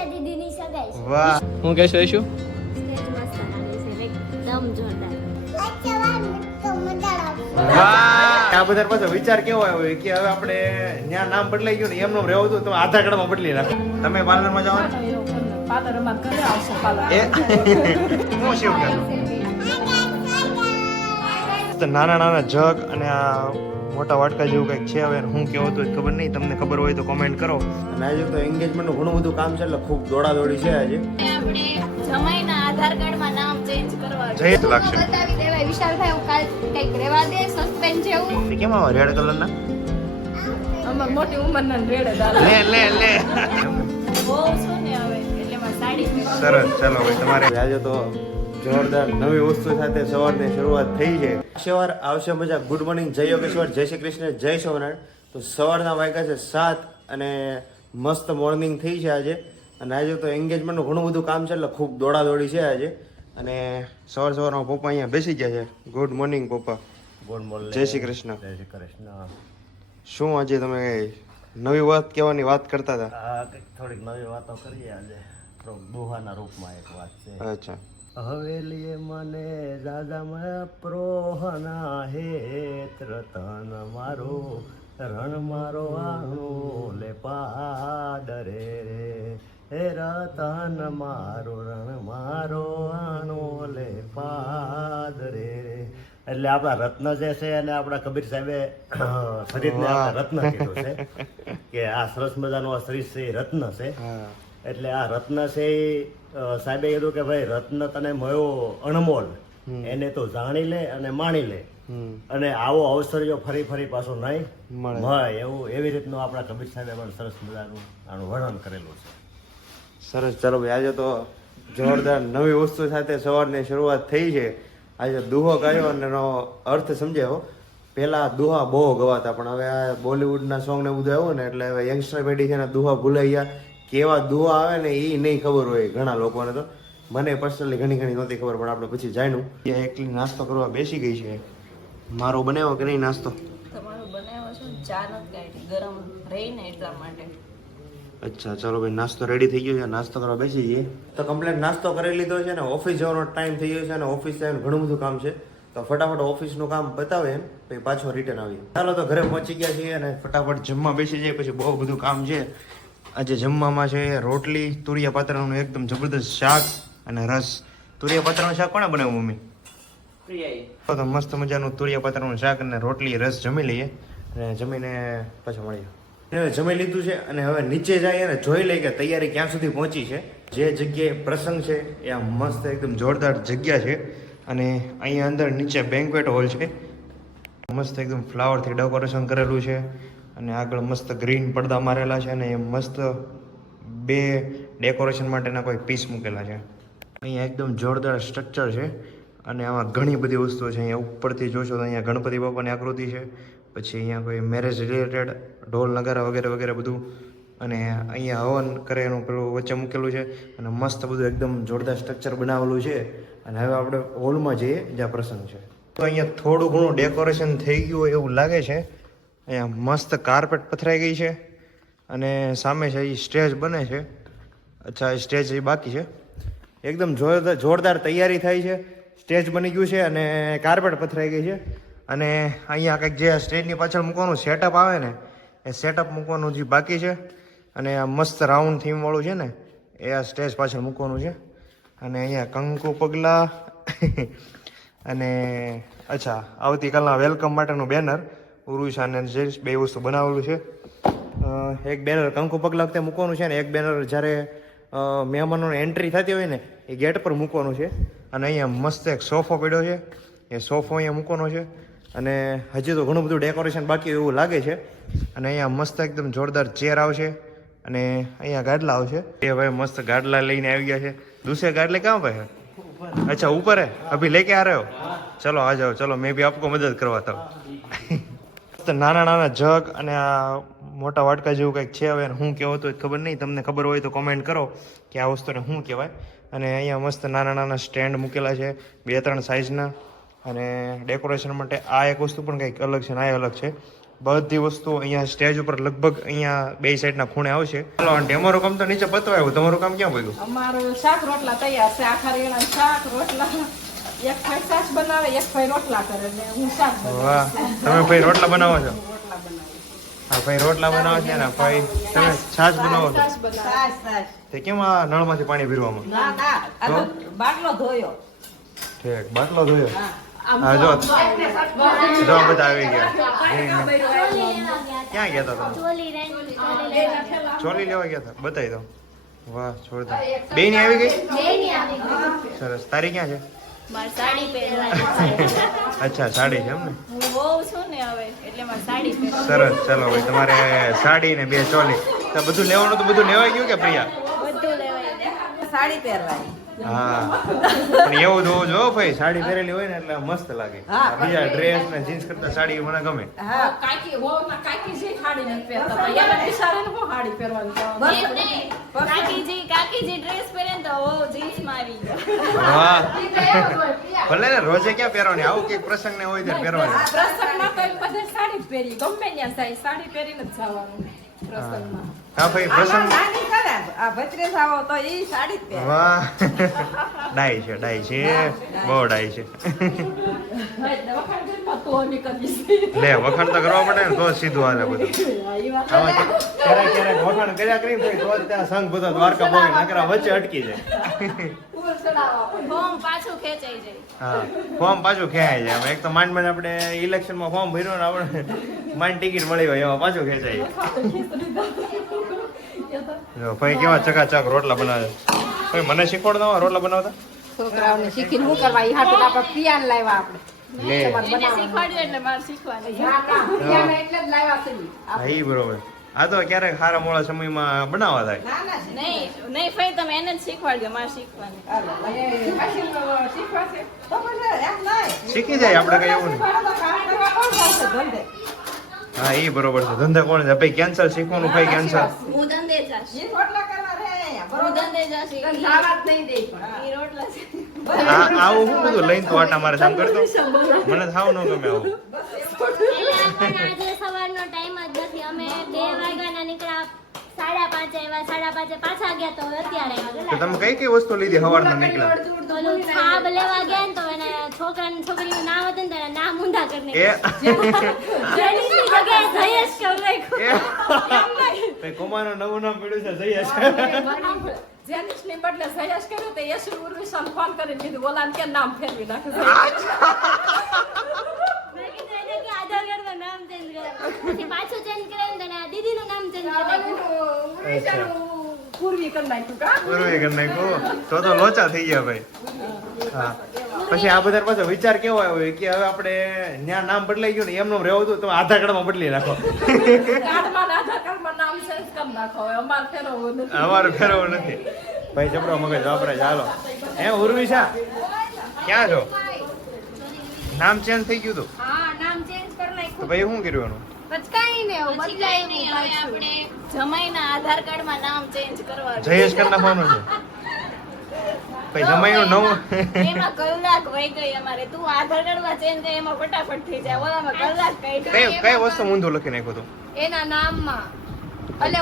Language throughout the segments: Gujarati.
ઈશા દીદીની સગાઈ છે. વાહ, હું કહેશો ઈશુ? સ્ટેજ મસ્ત લાગે છે એકદમ જોરદાર. તો મજા આવે. વાહ, આ બધા પાછો વિચાર કેવો આવ્યો કે હવે આપણે ત્યાં નામ બદલાઈ ગયું ને એમનું રહેવું હતું તો આધાર કાર્ડમાં બદલી નાખો. તમે પાર્લરમાં જાઓ એ હું શિવ તો નાના નાના જગ અને આ મોટા વાટકા જેવું કંઈક છે. હવે હું કેવો તો ખબર નહીં, તમને ખબર હોય તો કોમેન્ટ કરો. અને આજે તો એન્ગેજમેન્ટનું ઘણું બધું કામ છે એટલે ખૂબ દોડાદોડી છે આજે. આપણે જમાઈના આધાર કાર્ડમાં નામ ચેન્જ કરવા જઈ તો લાગશે. બતાવી દેવાય વિશાલભાઈ, હું કાલ કંઈક રહેવા દે સસ્પેન્સ જેવું. કેમ આવા રેડ કલરના? અમાર મોટી ઉંમરના રેડે લે લે લે. બહુ સોને આવે એટલે માં સાડી પહેરવા. સરસ, ચાલો ભાઈ તમારે આજે તો જોરદાર નવી વસ્તુ સાથે સવારની શરૂઆત થઈ છે. સવાર આવશે મજા. ગુડ મોર્નિંગ, જય યોગેશ્વર, જય શ્રી કૃષ્ણ, જય સ્વામિનારાયણ. તો સવારના વાગ્યા છે 7 અને મસ્ત મોર્નિંગ થઈ છે આજે. અને આજે તો એન્ગેજમેન્ટનું ઘણું બધું કામ છે એટલે ખૂબ દોડાદોડી છે આજે. અને સવારમાં પપ્પા અહીંયા બેસી ગયા છે. ગુડ મોર્નિંગ પપ્પા. Good morning. જય શ્રી કૃષ્ણ. જય શ્રી કૃષ્ણ. શું આજે તમે નવી વાત કહેવાની વાત કરતા હતા? આ કંઈક થોડીક નવી વાતો કરીએ આજે. દુહાના રૂપમાં એક વાત છે. અચ્છા. હવેલીએ મને દાદામાં પ્રોહના હેત રતન મારો રણ મારો આણો લે પાદરે રે હે રતન મારો રણ મારો આણો લે પાદરે રે. એટલે આપણા રત્ન જે છે અને આપણા કબીર સાહેબે શરીરને આપણે રત્ન કીધું છે કે આ સરસ મજાનું આ શરીર છે એ રત્ન છે. એટલે આ રત્ન છે એ સાહેબે કીધું કે ભાઈ રત્ન તને મળ્યો અણમોલ, એને તો જાણી લે અને માણી લે. અને આવો અવસર જો ફરી ફરી પાછો નહીં મળે એવું એવી રીતનું આપણા કબીર સાહેબે પણ સરસ મજાનું આનું વર્ણન કરેલું છે. સરસ, ચાલો ભાઈ આજે તો જોરદાર નવી વસ્તુ સાથે સવારની શરૂઆત થઈ છે. આજે દુહો ગાયો અને એનો અર્થ સમજાયો. પહેલા દુહા બહુ ગવાતા પણ હવે આ બોલિવૂડના સોંગ ને બધું આવ્યું ને એટલે હવે યંગસ્ટર પેઢી છે ને દુહા ભૂલાઈ ગયા. કેવા દુહા આવે ને એ નહીં ખબર હોય ઘણા લોકોને. તો મને પર્સનલી ઘણી નહોતી ખબર પણ આપણે પછી જાણ્યું. ત્યાં એકલી નાસ્તો કરવા બેસી ગઈ છે. મારો બનાવ્યો કે નહીં નાસ્તો? તમારું બનાવ્યો છે ચા નથી કાઢી ગરમ રહીને એટલા માટે. અચ્છા, ચાલો ભાઈ નાસ્તો રેડી થઈ ગયો છે. નાસ્તો કરવા બેસી જઈએ. તો કમ્પ્લીટ નાસ્તો કરી લીધો છે ને ઓફિસ જવાનો ટાઈમ થઈ ગયો છે અને ઓફિસ જવાનું ઘણું બધું કામ છે. તો ફટાફટ ઓફિસનું કામ બતાવે એમ પછી પાછો રિટર્ન આવીએ. ચાલો તો ઘરે પહોંચી ગયા છીએ અને ફટાફટ જમવા બેસી જઈએ. પછી બહુ બધું કામ છે. આજે જમવામાં છે રોટલી, તુરિયા પાત્રાનું એકદમ જબરદસ્ત શાક અને રસ. તુરિયા પાત્રાનું શાક કોણે બનાવ્યું મમ્મી? તો મસ્ત મજાનું તુરિયા પાત્રાનું શાક અને રોટલી રસ જમી લઈએ અને જમીને પાછા મળીએ. હવે જમી લીધું છે અને હવે નીચે જઈએ અને જોઈ લઈએ કે તૈયારી ક્યાં સુધી પહોંચી છે. જે જગ્યાએ પ્રસંગ છે એ આ મસ્ત એકદમ જોરદાર જગ્યા છે. અને અહીંયા અંદર નીચે બેન્ક્વેટ હોલ છે. મસ્ત એકદમ ફ્લાવરથી ડેકોરેશન કરેલું છે અને આગળ મસ્ત ગ્રીન પડદા મારેલા છે અને એ મસ્ત 2 ડેકોરેશન માટેના કોઈ પીસ મૂકેલા છે. અહીંયા એકદમ જોરદાર સ્ટ્રક્ચર છે અને આમાં ઘણી બધી વસ્તુઓ છે. અહીંયા ઉપરથી જોશો તો અહીંયા ગણપતિ બાપાની આકૃતિ છે. પછી અહીંયા કોઈ મેરેજ રિલેટેડ ઢોલ નગારા વગેરે વગેરે બધું. અને અહીંયા હવન કરે એનું પેલું વચ્ચે મૂકેલું છે અને મસ્ત બધું એકદમ જોરદાર સ્ટ્રક્ચર બનાવેલું છે. અને હવે આપણે હોલમાં જઈએ જ્યાં પ્રસંગ છે. તો અહીંયા થોડું ઘણું ડેકોરેશન થઈ ગયું હોય એવું લાગે છે. અહીંયા મસ્ત કાર્પેટ પથરાઈ ગઈ છે અને સામે છે એ સ્ટેજ બને છે. અચ્છા, એ સ્ટેજ એ બાકી છે. એકદમ જોરદાર તૈયારી થઈ છે. સ્ટેજ બની ગયું છે અને કાર્પેટ પથરાઈ ગઈ છે. અને અહીંયા કંઈક જે સ્ટેજની પાછળ મૂકવાનું સેટઅપ આવે ને એ સેટઅપ મૂકવાનું જે બાકી છે. અને આ મસ્ત રાઉન્ડ થીમવાળું છે ને એ આ સ્ટેજ પાછળ મૂકવાનું છે. અને અહીંયા કંકુ પગલા અને અચ્છા આવતીકાલના વેલકમ માટેનું બેનર ઉરુષ અને જેન્ટ્સ 2 વસ્તુ બનાવેલું છે. એક બેનર કંકુ પગલા વખતે મૂકવાનું છે ને એક બેનર જ્યારે મહેમાનોની એન્ટ્રી થતી હોય ને એ ગેટ પર મૂકવાનું છે. અને અહીંયા મસ્ત એક સોફો પડ્યો છે. એ સોફો અહીંયા મૂકવાનો છે. અને હજી તો ઘણું બધું ડેકોરેશન બાકી એવું લાગે છે. અને અહીંયા મસ્ત એકદમ જોરદાર ચેર આવશે અને અહીંયા ગાડલા આવશે. એ ભાઈ મસ્ત ગાડલા લઈને આવી ગયા છે. दूसरे गाड़ले कहाँ पे है? अच्छा ऊपर है, अभी लेके आ रहे हो? चलो आ जाओ, चलो मैं भी आपको मदद करवाता हूँ. નાના નાના જગ અને આ મોટા વાટકા જેવું કંઈક છે. હવે હું કહેવો તો ખબર નહીં, તમને ખબર હોય તો કોમેન્ટ કરો કે આ વસ્તુને શું કહેવાય. અને અહીંયા મસ્ત નાના નાના સ્ટેન્ડ મૂકેલા છે 2-3 સાઇઝના. અને ડેકોરેશન માટે આ એક વસ્તુ પણ કંઈક અલગ છે ને આ અલગ છે. બધી વસ્તુ અહીંયા સ્ટેજ ઉપર લગભગ અહીંયા બે સાઈડના ખૂણે આવશે. ચાલો આંટી, અમારું કામ તો નીચે પતવાયું, તમારું કામ ક્યાં પડ્યું? અમારું શાક રોટલા તૈયાર છે. આખા રીંગણા શાક રોટલા. એક ભાઈ છાશ બનાવે, એક ભાઈ રોટલા કરે ને હું શાક બનાવું. વાહ, તમે ભાઈ રોટલા બનાવો છો? રોટલા બનાવું. હા, ભાઈ રોટલા બનાવો છે ને ભાઈ તમે છાશ બનાવો છો? છાશ બનાવું. તે કેમ આ નળમાંથી પાણી ભરવામાં? ના ના, આ તો બાટલો ધોયો. ઠીક, બાટલો ધોયો. હા. હા, જો બધા આવી ગયા. ક્યાં ગયા હતા તમે? ચોલી રેન ચોલી લેવા ગયા હતા? બતાવી દો. વાહ, જોરદાર. બે ની આવી ગઈ? બેની આવી ગઈ. સરસ. તારી ક્યાં છે? મારે સાડી પહેરવાની. અચ્છા, સાડી છે એમ ને? હું વહુ છું ને હવે, એટલે મારે સાડી પહેરવાની. સરસ. ચાલો ભાઈ, તમારે સાડી ને બે ચોલી તો બધું લેવાનું, તો બધું લેવાઈ ગયું કે પ્રિયા? બધું લેવાય. સાડી પહેરવાની. હા, પણ એવું જોવું જો ભાઈ, સાડી પહેરેલી હોય ને એટલે મસ્ત લાગે. હા, બીજા ડ્રેસ ને જીન્સ કરતા સાડી મને ગમે. હા, કાકી વહુ ના કાકી જે સાડી નથી પહેરતા. તો એને બિચારાને હું સાડી પહેરવાની કહું. કાકીજી ડ્રેસ પહેરે ને તો ઓ જીન્સ મારી ગયા. વાહ, ભલે ને રોજે ક્યાં પહેરવાની, આવું કઈક પ્રસંગ ને હોય ત્યારે પહેરવાની. પ્રસંગમાં તો બધા સાડી જ પહેરી, ગમે ત્યાં જાય સાડી પહેરીને જ જવાનું પ્રસંગમાં. હા ભાઈ, પ્રસંગ. નાની કરે, આ ભત્રીજ આવો તો ઈ સાડી જ પહેરે. વાહ, ડાઈ છે, ડાઈ છે, બહુ ડાઈ છે. વખાણ કરીને તો નીકળી જશે. લે, વખાણ તો કરવા પડે ને તો જ સીધું હાલે બધું. ઈ વાત આમાં ક્યારેક ક્યારેક વખાણ કર્યા કરીને ભાઈ તો જ ત્યાં સંઘ બધો દ્વારકા પોગે, નકરા વચ્ચે અટકી જાય. ફૂલ ચડાવવા પડે. ફોર્મ પાછું ખેંચાઈ જાય. હા, ફોર્મ પાછું ખેંચાય જાય. આમાં એક તો માંડ આપણે ઇલેક્શનમાં ફોર્મ ભર્યું ને આપણે માંડ ટિકિટ મળી હોય એમાં પાછું ખેંચાય. જો ભાઈ કેવા ચકાચક રોટલા બનાવે છે. ભાઈ મને શીખવાડ દો રોટલા બનાવતા. છોકરાઓને શીખીને શું કરવા ઈ હાટું આપણે પિયાન લાવ્યા આપણે. લે, એને શીખવાડ્યું એટલે મારે શીખવાનું. પિયાન એટલે જ લાવ્યા છે ઈ. હા, ઈ બરોબર. આ તો ક્યારેક સારા મોડા સમયમાં બનાવવા થાય. ના ના નહીં ફઈ તમે એને જ શીખવાડજો, મારે શીખવાનું. શીખવા છે તો પછી એમ નહીં. શીખી જાય આપણે કઈ એવું નહીં. શીખવાડો તો કામ કરવા કોણ જશે ધંધે? હા, ઈ બરોબર છે. ધંધા કોણ છે ભાઈ? કેન્સલ શીખવાનું ભાઈ, કેન્સલ. હું ધંધે જાશ. ઈ રોટલા કરવા રે અહીંયા, હું બરોબર? ધંધે જાશ. તને જવા જ નહીં દે પણ. ઈ રોટલા છે. આવું શું બધું લઈને તો આટા મારે સામ કરતો મને થાવ ન ગમે આવું. એટલે પણ આજે સવારનો ટાઈમ જ નથી. અમે 2 વાગ્યાના નીકળ્યા, 5:30 આવ્યા, 5:30 પાછા ગયા તો અત્યારે તો આવ્યા. તમે કઈ કઈ વસ્તુ લીધી સવારના નીકળ્યા? ઓલું છાબ લેવા ગયા ને તો એને છોકરાને છોકરીનું નામ હતું ને તો એના નામ ઊંધા કરી એ નાખ્યા. જેની જગ્યાએ જયેશ કરી નાખ્યું. ભાઈ કુમારનું નવું નામ પડ્યું છે જયેશ. જેનિશની બદલે જયેશ કર્યું તો યશુ ઉર્વિશાને ફોન કરીને કીધું ઓલાને કે નામ ફેરવી નાખે. મેં કીધું એને કે આધાર કાર્ડમાં નામ ચેન્જ કરાવ. પછી પાછું ચેન્જ કરાવ્યું ને એના દીદીનું નામ ચેન્જ કરાવ્યું. ઉર્વિશાનું પૂર્વી કરી નાખ્યું કા? બરોબર કરી નાખ્યું. તો લોચા થઈ ગયા ભાઈ. હા, પછી આ બધા પાછો વિચાર કેવો આવ્યો કે હવે આપણે ન્યા નામ બદલાઈ ગયું ને એમનું રહેવું હતું તો આધાર કાર્ડમાં બદલી નાખો. કાર્ડમાં ને આધાર કાર્ડમાં નામ ચેન્જ કરી નાખો. હવે અમારે ફેરવવું નથી. અમારું ફેરવું નથી ભાઈ. જબરો મગજ વાપરે. ચાલો હે ઉર્વિશા, ક્યાં છો? નામ ચેન્જ થઈ ગયું હતું હા, નામ ચેન્જ કરી નાખ્યું. તો ભાઈ શું કર્યું એનું? પછી કાંઈ નહીં, આપણે જમાઈના આધાર કાર્ડમાં નામ ચેન્જ કરવાનું. જયેશ કરી નાખવાનું છે ભાઈ. જમાઈનું નવું એમાં કલાક વહી ગઈ અમારે. તું આધાર કાર્ડમાં ચેન્જ કરી એમાં ફટાફટ થઈ જાય. ઓલામાં કલાક કઈ વસ્તુ ઊંધું લખી નાખ્યું હતું? એના નામમાં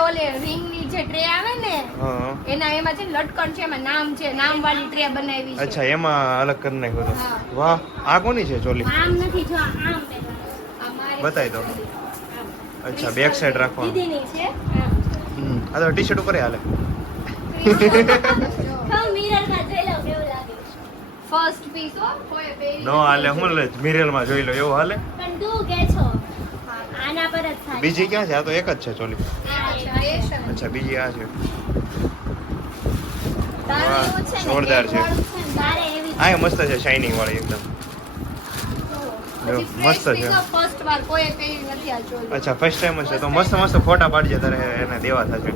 ઓલે રિંગ ની જે ટ્રે આવે ને હા, એના એમાં છે ને લટકણ છે, એમાં નામ છે, નામ વાળી ટ્રે બનાવી છે. અચ્છા, એમાં અલગ કરી નાખ્યું હતું. વાહ, આ કોની છે ચોલી? આમ નથી, જો આમ પહેરવાનું. આ મારી બતાવી દો. અચ્છા, બેક સાઈડ રાખવાનું. દીદીની છે આમ. આ તો ટી શર્ટ ઉપર હાલે. તો મિરરમાં જોઈ લઉં કેવું લાગે. ફર્સ્ટ પીસ હો કોઈ પહેરી નો હાલે, હું મિરર માં જોઈ લો એવું હાલે. પણ તું કે છો આના પર જ થાય. બીજી ક્યાં છે? આ તો એક જ છે ચોલી. અચ્છા, બીજી આ છે. તારે વાહ, એવું છે ને, જોરદાર છે. એક વાળું છે ને, તારે એવી આ મસ્ત છે, શાઇનિંગ વાળી એકદમ. જો, મસ્ત છે. ફર્સ્ટ વાર કોઈ પહેરી નથી આ ચોલી. અચ્છા, ફર્સ્ટ ટાઈમ છે તો મસ્ત મસ્ત ફોટા પાડજે, તારે એને દેવા થશે.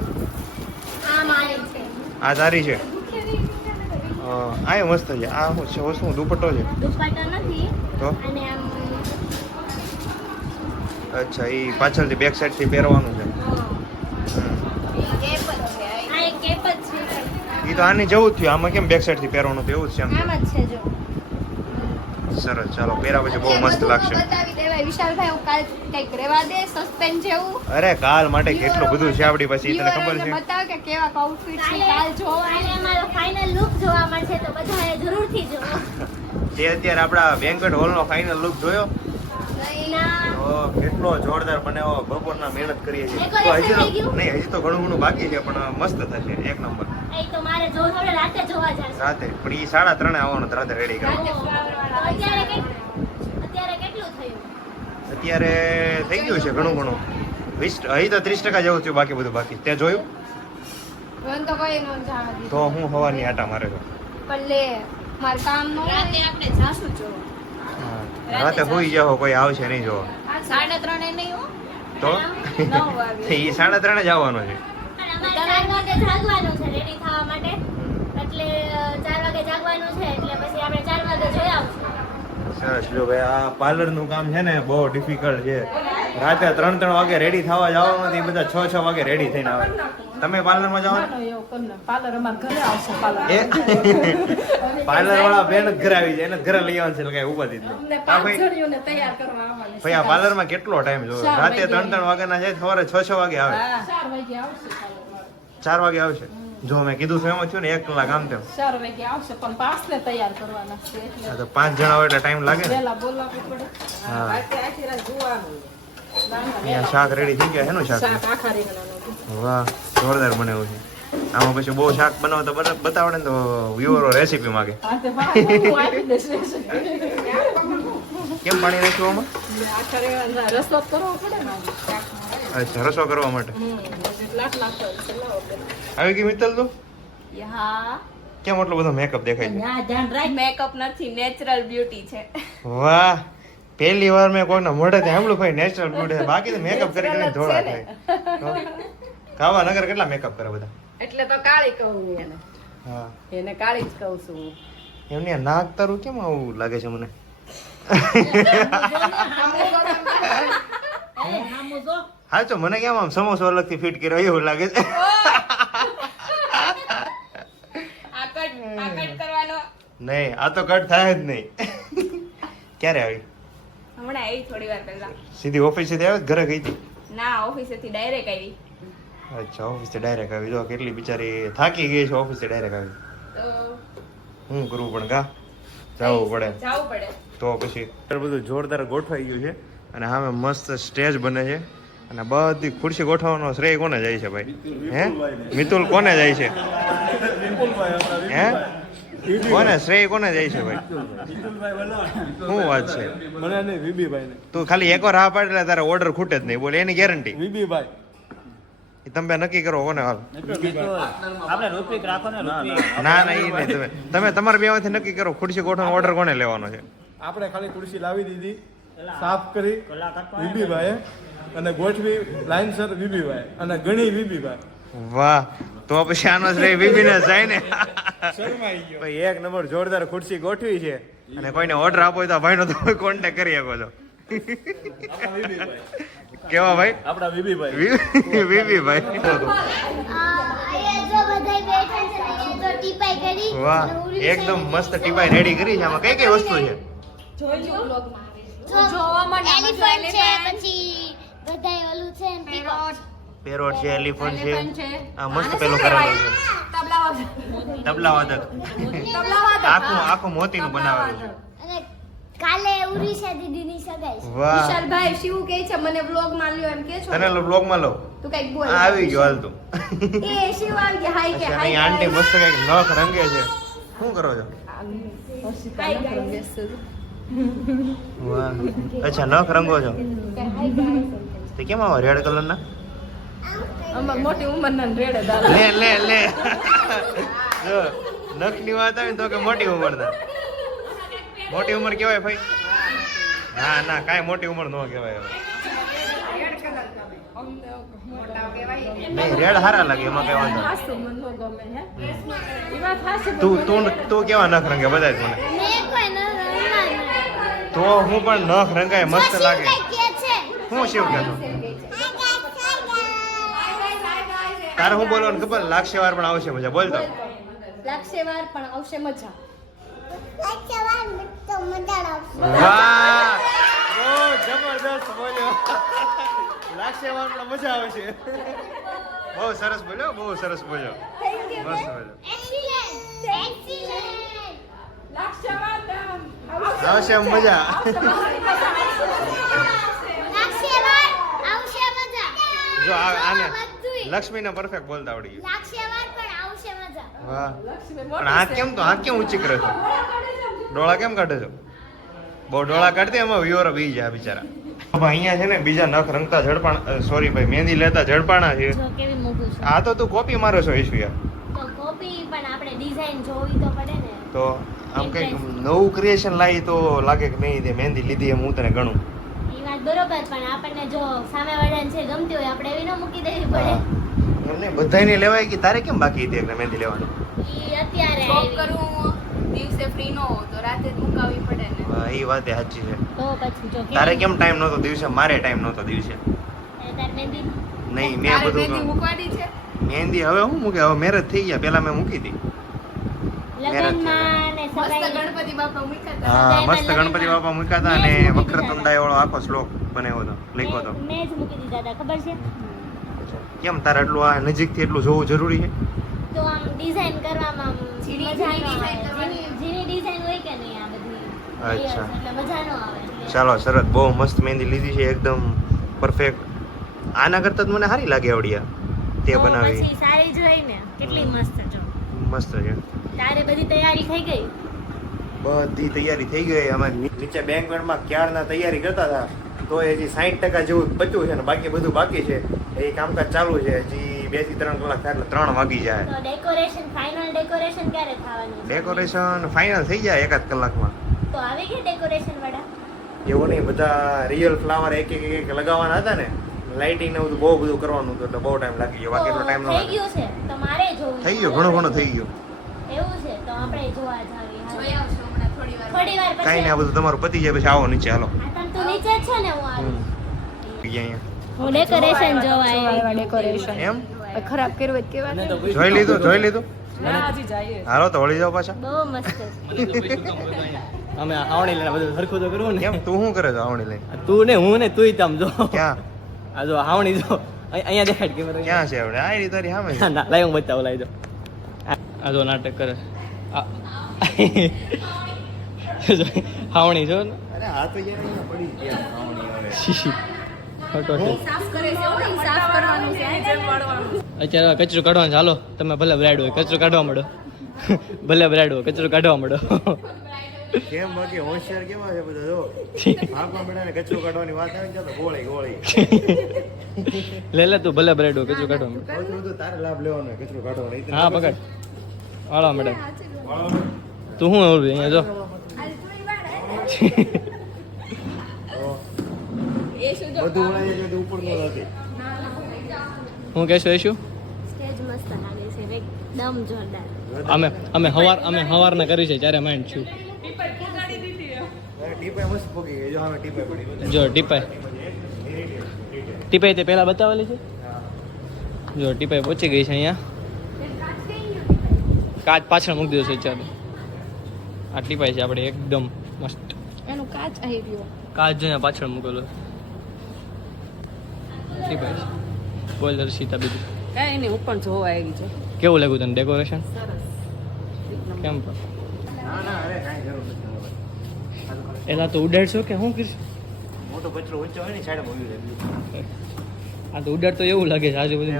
આ મારી છે. આ તારી છે. આ મસ્ત છે. આ શું છે? શું દુપટ્ટો છે? દુપટ્ટો નથી તો અને આમ અચ્છા, એ પાછળથી બેક સાઈડ થી પહેરવાનું છે. કેપ જ છે. આ એક કેપ જ છે. એ તો આની જેવું જ થયું. આમાં કેમ બેક સાઈડ થી પહેરવાનું હતું એવું જ છે એમ. આમ જ છે જો. સરસ, ચાલો પહેરા પછી બહુ મસ્ત લાગશે. બતાવી દેવાય વિશાલભાઈ, હું કાલ કંઈક રેવા દે સસ્પેન્સ જેવું. અરે કાલ માટે કેટલું બધું છે આપણી પાસે, ઈ તને ખબર Viewer ને છે? બતાવ કે કેવા આઉટફિટ છે કાલ જોવા. કાલે અમારો ફાઇનલ લુક જોવા મળશે તો બધાએ જરૂરથી જોવો. તે અત્યારે આપણા બેન્ક્વેટ હોલનો ફાઇનલ લુક જોયો? ના તો કેટલો જોરદાર બનાવ્યો, બપોરના મહેનત કરીએ છીએ. તો Decoration હજી થઈ તો ગયું? નહીં, હજી તો ઘણું ઘણું બાકી છે, પણ મસ્ત થશે એક નંબર. એ તો મારે જોવું પડે, રાતે જોવા જશે. રાતે પણ ઈ 3:30 આવવાનું, રાતે રેડી કરવા. અત્યારે કેટલું થયું? અત્યારે થઈ ગયું છે ઘણું ઘણું, 20 હજી તો 30% જેવું થયું, બાકી બધું બાકી. તે જોયું? મને તો કોઈ નો જવા દીધું. તો હું હવાની આટા મારે છો. પણ લે માર કામ નો રાતે આપણે જાશું જોવા. રાતે હોઈ જાઓ, કોઈ આવશે નહીં જોવા. 3:30 નહીં હો. તો ઈ 3:30 જ આવવાનો છે. પણ અમારે 4 વાગે જાગવાનું છે રેડી થવા માટે, એટલે 4 વાગે જાગવાનું છે, એટલે પછી આપણે 4 વાગે જોઈ આવશું. સરસ. જો ભાઈ આ પાર્લર નું કામ છે ને બહુ ડિફિકલ્ટ છે. રાતે 3 વાગે રેડી થવા જવાનું નથી, બધા 6 વાગે રેડી થઈને આવે. તમે પાર્લર માં જાઓ? એવું કર ને. પાર્લર અમાર ઘરે આવશે પાર્લર. એ પાર્લર વાળા બેન જ ઘરે આવી જાય, એને જ ઘરે લઈ આવવાનું છે, એટલે કઈ ઉપાધિ જ અમને નહીં. 5 જણીઓને તૈયાર કરવા આવવાની છે. ભાઈ આ પાર્લર માં કેટલો ટાઈમ જોવે? 4 રાતે વાગે. 3 વાગ્યાના જાય, સવારે 6 વાગે આવે. હા, 4 વાગે આવશે પાર્લર. 4 વાગે આવશે. જો મેં કીધું છું એમ જ છું ને, 1 કલાક આમ તેમ. 4 વાગે આવશે પણ 5 ને તૈયાર કરવાના છે એટલે હા, તો 5 જણા હોય એટલે ટાઈમ લાગે ને. વહેલા બોલાવવું પડે. હા. રાતે આખી રાત જોવાનું. અહીંયા શાક રેડી થઈ ગયા. એનું શાક છે? શાક આખા રીંગણાનું. વાહ, જોરદાર બનાવ્યું છે. આમાં પછી બહુ શાક બનાવો તો બતાવડે ને તો વ્યુઅરો રેસીપી માંગે. હા, તે હા, હું આપી દઈશ. કેમ પાણી નાખ્યું આમાં? આખા રીંગણાનો રસો તો કરવો પડે ને આજે શાકમાં. અચ્છા, રસો કરવા માટે. હજી લાટ નાખો છે, લાવો બેન. આવી ગઈ મિત્તલ તું? હા કેમ એટલો બધો મેકઅપ દેખાય છે? મેકઅપ નથી, નેચરલ બ્યુટી છે. વાહ, પહેલી વાર મેં કોઈના મોઢેથી સાંભળ્યું ભાઈ નેચરલ બ્યુટી છે. બાકી તો મેકઅપ કરી કરીને ધોળા થાય. કાવા નગર કેટલા મેકઅપ કરે બધા. એટલે તો કાળી કહું એને. હા, એને કાળી જ કહું છું. એમની આ નાક તારું કેમ આવું લાગે છે મને? હા, તો મને કેમ આમ સમોસો અલગથી ફિટ કર્યો એવું લાગે છે. આકટ કરવાનો. નહીં, આ તો કટ થાય જ નહીં. ક્યારે આવી? હમણાં આવી થોડી વાર પહેલા. સીધી ઓફિસેથી આવી ઘરે ગઈ હતી? ના, ઓફિસેથી ડાયરેક્ટ આવી. અચ્છા, ઓફિસથી ડાયરેક્ટ આવી. જો કેટલી બિચારી થાકી ગઈ છે, ઓફિસથી ડાયરેક્ટ આવી. તો હું કરવું પણ કા જવું પડે. જાવું પડે. તો પછી બધું જોરદાર ગોઠવાઈ ગયું છે અને સામે મસ્ત સ્ટેજ બને છે અને બધી ખુરશી ગોઠવવાનો શ્રેય કોને જાય છે ભાઈ? હે મિતુલ, કોને જાય છે? હે કોને શ્રેય કોને જાય છે ભાઈ? શું વાત છે? મને નહીં, વીબીભાઈ ને. તું ખાલી એકવાર હા પાડે એટલે તારે ઓર્ડર ખૂટે જ નહીં, બોલે એની ગેરંટી. વીબીભાઈ. તમે નક્કી કરો કોને હાલ. આપણે રૂપિક રાખો ને રૂપિક. ના ના, એ નહીં. તમે તમારા બેમાંથી નક્કી કરો ખુરશી ગોઠવવાનો ઓર્ડર કોને લેવાનો છે? આપણે ખાલી ખુરશી લાવી દીધી, સાફ કરી વીબીભાઈ અને ગોઠવી લાઈનસર વીબીભાઈ અને ગણી વીબીભાઈ. વાહ, તો પછી આનો શ્રેય બીબીને જાય ને. શરમાઈ ગયો. ભાઈ એક નંબર જોરદાર ખુરશી ગોઠવી છે અને કોઈને ઓર્ડર આપો હોય તો આ ભાઈનો તમે કોન્ટેક્ટ કરી શકો છો. આપણા વીબીભાઈ. કેવા ભાઈ? આપણા વીબીભાઈ. વીવી ભાઈ. અહીંયા જો બધાય બેઠા છે, અહીંયા જો ટીપાઈ કરી. વાહ, અને ઉરી એકદમ મસ્ત ટીપાઈ રેડી કરી છે. આમાં કઈ કઈ વસ્તુ છે? જોઈજો બ્લોગમાં આવે. જો જોવામાં ના મજા એલિફન્ટ છે, elephant. પછી બધાય ઓલું છે ને પીકોટ. પેરોટ છે, એલિફન્ટ છે. Elephant છે. આ મસ્ત આને પેલું શું કહેવાય? કરેલું છે. તબલા વાદક. તબલા વાદક. તબલા વાદક. આખું આખું મોતીનું બનાવેલું છે. અને કાલે ઉરીશા દીદીની સગાઈ છે. વાહ, વિશાલભાઈ શિવ કહે છે મને વ્લોગમાં લ્યો એમ કે છો તને બ્લોગમાં લો. તું કઈક બોલ. આ આવી ગયો હાલ તું. એ શિવ આવી ગયા. હાય કે અચ્છા, હાય અહીં આંટી મસ્ત કઈક નખ રંગે છે. શું કરો છો? Hi guys. વાહ, અચ્છા નખ રંગો છો. તે કેમ આવા રેડ કલર ના? અમાર મોટી ઉંમરના રેડે દાદા. લે લે લે. જો નખની વાત આવે ને તો કે મોટી ઉંમરના. મોટી ઉંમર કેવાય ભાઈ? ના ના, કાંઈ મોટી ઉંમર ન કહેવાય હવે. નહીં, રેડ હારા લાગે, એમાં કઈ વાંધો નહીં. હાસુ મન નો ગમે હે. ઈ વાત હાસુ. તું કેવા નખ રંગે બધાય મને? મેં કોઈ ન રંગવાનું. તો હું પણ નખ રંગાય મસ્ત લાગે. કે છે હું શિવ કે છું? તારે હું બોલવાનું ખબર? લાક્ષેવાર પણ આવશે મજા. બોલ તો. લાક્ષેવાર પણ આવશે મજા. વાહ બહુ જબરદસ્ત બોલ્યો લાગશે વાળો મજા આવશે બહુ સરસ બોલ્યો મસ્ત બોલ્યો આવશે મજા જો આને લક્ષ્મીને પરફેક્ટ બોલતા આવડી ગયું વાહ પણ હાથ કેમ ઊંચી કરે છો ડોળા કેમ કાઢે છો બહુ ડોળા કાઢતી એમાં વિયોર બી જાય બિચારા અહીંયા છે ને બીજા નખ રંગતા ઝડપાણા સોરી ભાઈ મહેંદી લેતા ઝડપાણા છે જો કેવી મૂકું છું આ તો તું કોપી મારો છો ઈશુ યાર તો કોપી પણ આપણે ડિઝાઇન જોવી તો પડે ને તો આમ કઈક નવું ક્રિએશન લાવી તો લાગે કે નહીં તે મહેંદી લીધી એમ હું તને ગણું એ વાત બરોબર પણ આપણને જો સામે વાળાને છે ગમતી હોય આપણે એવી ન મૂકી દેવી પડે એમને બધાયને લેવાય કે તારે કેમ બાકી હતી એટલે મહેંદી લેવાની ઈ અત્યારે જોબ આવી. કરું દિવસે ફ્રી ન હોઉં તો રાતે જ મુકાવી પડે ને એ વાત એ સાચી છે તો પછી જો તારે કેમ ટાઈમ નહોતો દિવસે મારે ટાઈમ નહોતો દિવસે તાર મહેંદી નહીં મેં તારે બધું મહેંદી કામ- મૂકવાની છે મહેંદી હવે હું મૂકે હવે મેરેજ થઈ ગયા પેલા મેં મૂકી હતી લગ્નમાં ને મસ્ત સગાઈ ગણપતિ બાપા મૂક્યા હતા હા સગાઈમાં મસ્ત ગણપતિ બાપા મૂક્યા હતા અને વક્રતુંડાય વાળો આખો શ્લોક બનાવ્યો હતો લખ્યો હતો મેં જ મૂકી દીધા હતા ખબર છે કેમ તારે એટલું આ નજીકથી એટલું જોવું જરૂરી છે તો આમ ડિઝાઇન કરવામાં આમ ઝીણી મજા ન design આવે કરવાની. ઝીણી ડિઝાઇન હોય કે નહીં આ બધી અચ્છા. એટલે મજા ન આવે એટલે ચાલો સરસ બહુ મસ્ત મહેંદી લીધી છે એકદમ પરફેક્ટ આના કરતાં તો મને સારી લાગે આવડિયા તે તો બનાવી પછી સારી જોઈ ને કેટલી મસ્ત જો મસ્ત છે તારે બધી તૈયારી થઈ ગઈ બધી તૈયારી થઈ ગઈ અમે નીચે બેંકવેટમાં ક્યારના તૈયારી કરતા હતા તો હજી 60% જેવું બચ્યું છે ને બાકી બધું બાકી છે એ કામકાજ ચાલુ છે હજી 2 થી 3 કલાક થાય એટલે 3 વાગી જાય તો ડેકોરેશન ફાઇનલ ડેકોરેશન ક્યારે થવાનું છે ડેકોરેશન ફાઇનલ થઈ જાય એકાદ કલાકમાં તો આવી ગઈ ડેકોરેશન વાળા એવું નહીં બધા રિયલ ફ્લાવર એક લગાવવાના હતા ને લાઇટિંગ ને બધું બહુ બધું કરવાનું હતું એટલે બહુ ટાઈમ લાગી ગયો બાકી એટલો ટાઈમ ન થઈ લાગે ગયું છે તો મારે જોવું થઈ છે. ગયો ઘણું થઈ ગયું એવું છે તો આપણે જોવા જાવી જોઈ આવશું હમણાં થોડી વાર થોડી વાર પછી કાંઈ ને આ બધું તમારું પતી જાય પછી આવો નીચે હાલો આ તમ તું નીચે જ છે ને હું આવી અહીંયા હું ડેકોરેશન જોવા આવી ડેકોરેશન એમ ખરાબ કર્યું હોય કેવા જોઈ લીધું ના હજી જઈએ હાલો તો વળી જાઓ પાછા બહુ મસ્ત છે. અમે આવણી લઈને બધું સરખું તો કરવું ને કેમ તું શું કરે છે આવણી લઈ તું ને હું ને તુંય તમ જો ક્યાં આ જો આવણી જો અહીંયા દેખાડ કે ક્યાં છે આપણે આ રીત તારી સામે છે. ના લાય હું બતાવું લાવી દો આ જો નાટક કરે હાવણી જો ને અરે આ તો યાર અહીંયા પડી ગયા આવણી હવે શીશી ખોટો છે સાફ કરે છે એવું સાફ કરવાનું છે જેમ વાળવાનું અત્યારે કચરો કાઢવાનું ચાલો તમે ભલે બ્રાઈડ હોય કચરો કાઢવા માંડો ભલે બ્રાઈડ હોય કચરો કાઢવા માંડો કેમ બાકી હોશિયાર કેવા છે બધા જો ભાગવા બેડા ને કચરો કાઢવાની વાત આવે ને તો ગોળી લે લે તું ભલે બ્રાઈડ હોય કચરો કાઢવા માંડો સૌથી વધુ તારે લાભ લેવાનો હોય કચરો કાઢવાનો ઈ તને હા ખબર પકડ વાળવા મેડમ છે? વાળવાનો? તું શું એવું અહીંયા જો બધું વળાઈ જાય તો ઉપરનો નથી હું કહેશું એશું સ્ટેજ મસ્ત લાગે છે એકદમ જોરદાર અમે હવારના કરી છે ત્યારે માઇન્ડ છું અરે ટીપાઈ મસ્ત પોગી ગઈ જો હવે ટીપાઈ પડી જો ટીપાઈ ટીપાઈ તે પહેલા બતાવેલી છે જો ટીપાઈ પહોંચી ગઈ છે અહીંયા કાચ પાછળ મૂકી દો છે ચાલો આ ટીપાઈ છે આપણે એકદમ મસ્ત એનું કાચ આવી ગયો કાચ જોઈને પાછળ મૂકેલો ટીપાઈ છે બોલર સીતા બીજું કઈ નહીં હું પણ જોવા આવી છે કેવું લાગ્યું તને ડેકોરેશન કેમ ના ના અરે કાંઈ જરૂર નથી એલા તો ઉડાડશો કે શું કરીશ મોટો કચરો ઊંચો હોય ને સાઈડે મોયું જાય આ તો ઉડાડ તો એવું લાગે છે આજુ બધું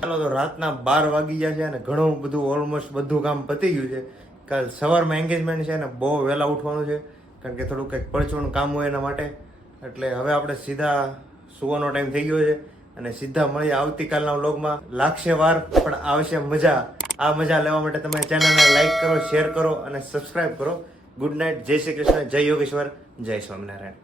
ચાલો તો રાતના 12 વાગી ગયા છે અને ઘણું બધું ઓલમોસ્ટ બધું કામ પતી ગયું છે કાલ સવારમાં એન્ગેજમેન્ટ છે ને બહુ વહેલા ઉઠવાનું છે કારણ કે થોડું કંઈક પડચવાનું કામ હોય એના માટે એટલે હવે આપણે સીધા સુવાનો ટાઈમ થઈ ગયો છે અને સીધા મળીએ આવતીકાલના વ્લોગમાં લાગશે વાર પણ આવશે મજા આ મજા લેવા માટે તમે ચેનલને લાઈક કરો શેર કરો અને સબસ્ક્રાઈબ કરો ગુડ નાઇટ જય શ્રી કૃષ્ણ જય યોગેશ્વર જય સ્વામિનારાયણ